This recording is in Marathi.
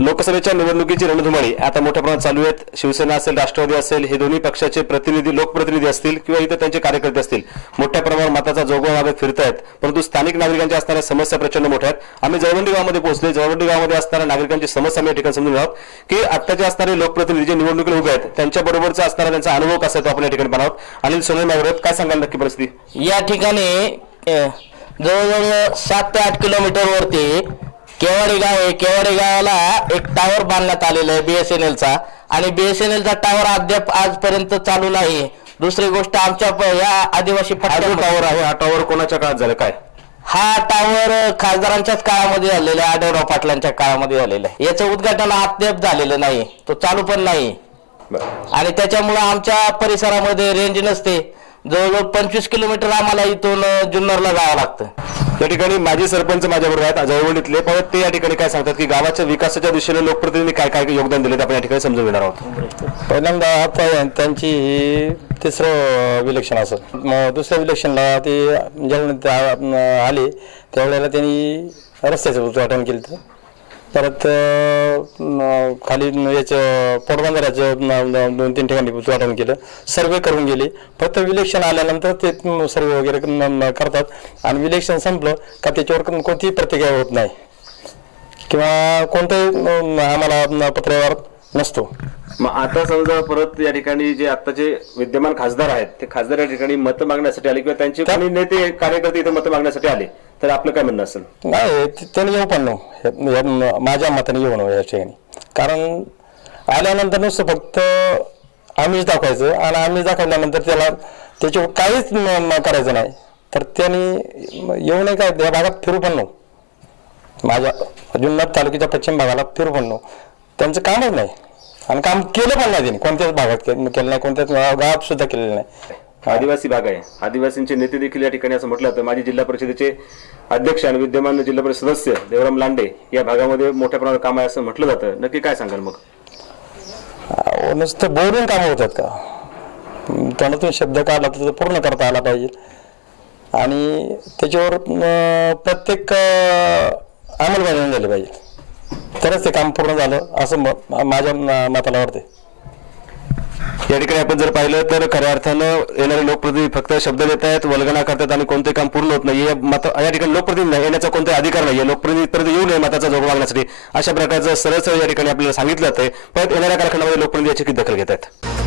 लोकसभेच्या निवडणुकीची रणधुमाळी. आता मोठ्या प्रमाणात चालू आहेत. शिवसेना असेल राष्ट्रवादी असेल हे दोन्ही पक्षाचे प्रतिनिधी लोकप्रतिनिधी असतील किंवा इतर त्यांचे कार्यकर्ते असतील. मोठ्या प्रमाणावर मताचा जोगवा मागत फिरत आहेत परंतु स्थानिक नागरिकांच्या असणाऱ्या समस्या प्रचंड मोठ्या आहेत. आम्ही जळवंडी गावामध्ये पोहोचले. जळवंडी गावामध्ये असणाऱ्या नागरिकांची समस्या आम्ही या ठिकाणी समजून आहोत. की आत्ताचे असणारे लोकप्रतिनिधी जे निवडणुकीला उभे आहेत त्यांच्याबरोबरचा असणारा त्यांचा अनुभव कसा आहे तो आपण या ठिकाणी पाहणार आणि अनिल सोनल नागरिक काय सांगाल नक्की परिस्थिती? या ठिकाणी जवळजवळ सात ते आठ किलोमीटर वरती केवाडी गाव आहे केवाडी गावाला एक टावर बांधण्यात आलेला आहे बीएसएनएलचा आणि बीएसएनएलचा टावर अद्याप आजपर्यंत चालू नाही. दुसरी गोष्ट आमच्या या आदिवासी टावर आहे हा टावर कोणाच्या काळात झाला? काय? हा टावर खासदारांच्याच काळामध्ये झालेला आहे आढळराव पाटलांच्या काळामध्ये झालेला आहे. याचं उद्घाटन अद्याप झालेलं नाही. तो चालू पण नाही. आणि त्याच्यामुळं आमच्या परिसरामध्ये रेंज नसते. जवळजवळ पंचवीस किलोमीटर आम्हाला इथून जुन्नरला जावं लागतं. या ठिकाणी माजी सरपंच माझ्याबरोबर आहेत जळवंडीतले पण ते या ठिकाणी काय सांगतात की गावाच्या विकासाच्या दिशेने लोकप्रतिनिधी काय काय योगदान दिले आपण या ठिकाणी समजून घेणार आहोत. पहिल्यांदा आता त्यांची ही तिसरं विलेक्शन असं. मग दुसऱ्या विलक्षणला ते ज्यावेळेला आले त्यावेळेला त्यांनी रस्त्याचं उद्घाटन केलं परत खाली याचं न- दोन तीन ठिकाणी उद्घाटन केलं. सर्वे करून गेले. फक्त विलेक्शन आल्यानंतर ते सर्वे वगैरे करतात. आणि विलेक्शन संपलं का त्याच्यावर कोण- कोणतीही प्रतिक्रिया होत नाही. किंवा कोणताही आम्हाला पत्रव्यवहार नसतो. मग आता समजा परत या ठिकाणी जे आताचे विद्यमान खासदार आहेत ते खासदार या ठिकाणी मतं मागण्यासाठी आले किंवा त्यांचे नेते कार्यकर्ते इथे मतं मागण्यासाठी आले? तर आपलं काय म्हणणं असेल? नाही त्याने येऊ पण नको. माझ्या मताने येऊ नको या ठिकाणी कारण आल्यानंतर नुसतं फक्त आम्हीच दाखवायचं आणि आम्ही दाखवल्यानंतर त्याला त्याच्यावर काहीच करायचं नाही. तर त्यांनी येऊ नये काय या भागात फिरू पण नको. माझ्या जुन्नर तालुक्याच्या पश्चिम भागाला फिरू पण त्यांचं कामच नाही. आणि काम केलं पण नाही त्यांनी. कोणत्याच भागात केलं नाही. कोणत्याच गावात सुद्धा केलेलं नाही. आदिवासी भाग आहे. आदिवासींचे नेते देखील या ठिकाणी असं म्हटलं जातं. माजी जिल्हा परिषदेचे अध्यक्ष आणि विद्यमान जिल्हा परिषद सदस्य देवराम लांडे या भागामध्ये मोठ्या प्रमाणात काम आहे असं म्हटलं जातं. नक्की काय सांगाल मग? नुसतं बोलून कामं होतात का? तोंडातून शब्द काढला तर पूर्ण करता आला पाहिजे. आणि त्याच्यावर प्रत्येक अंमलबजावणी झाली पाहिजे. तरच ते काम पूर्ण झालं असं माझ्या मताला वाटते या ठिकाणी आपण जर पाहिलं तर खऱ्या अर्थानं येणारे लोकप्रतिनिधी फक्त शब्द देत आहेत वल्गना करतात आणि कोणते काम पूर्ण होत नाही हे या ठिकाणी लोकप्रतिनिधी येण्याचा कोणता अधिकार नाही लोकप्रतिनिधीपर्यंत येऊ नये मताचा जोग मागण्यासाठी. अशा प्रकारचं सरळ सरळ या ठिकाणी आपल्याला सांगितलं जातंय. परत येणाऱ्या कारखान्यामध्ये लोकप्रतिनिधी याची दखल घेत आहेत.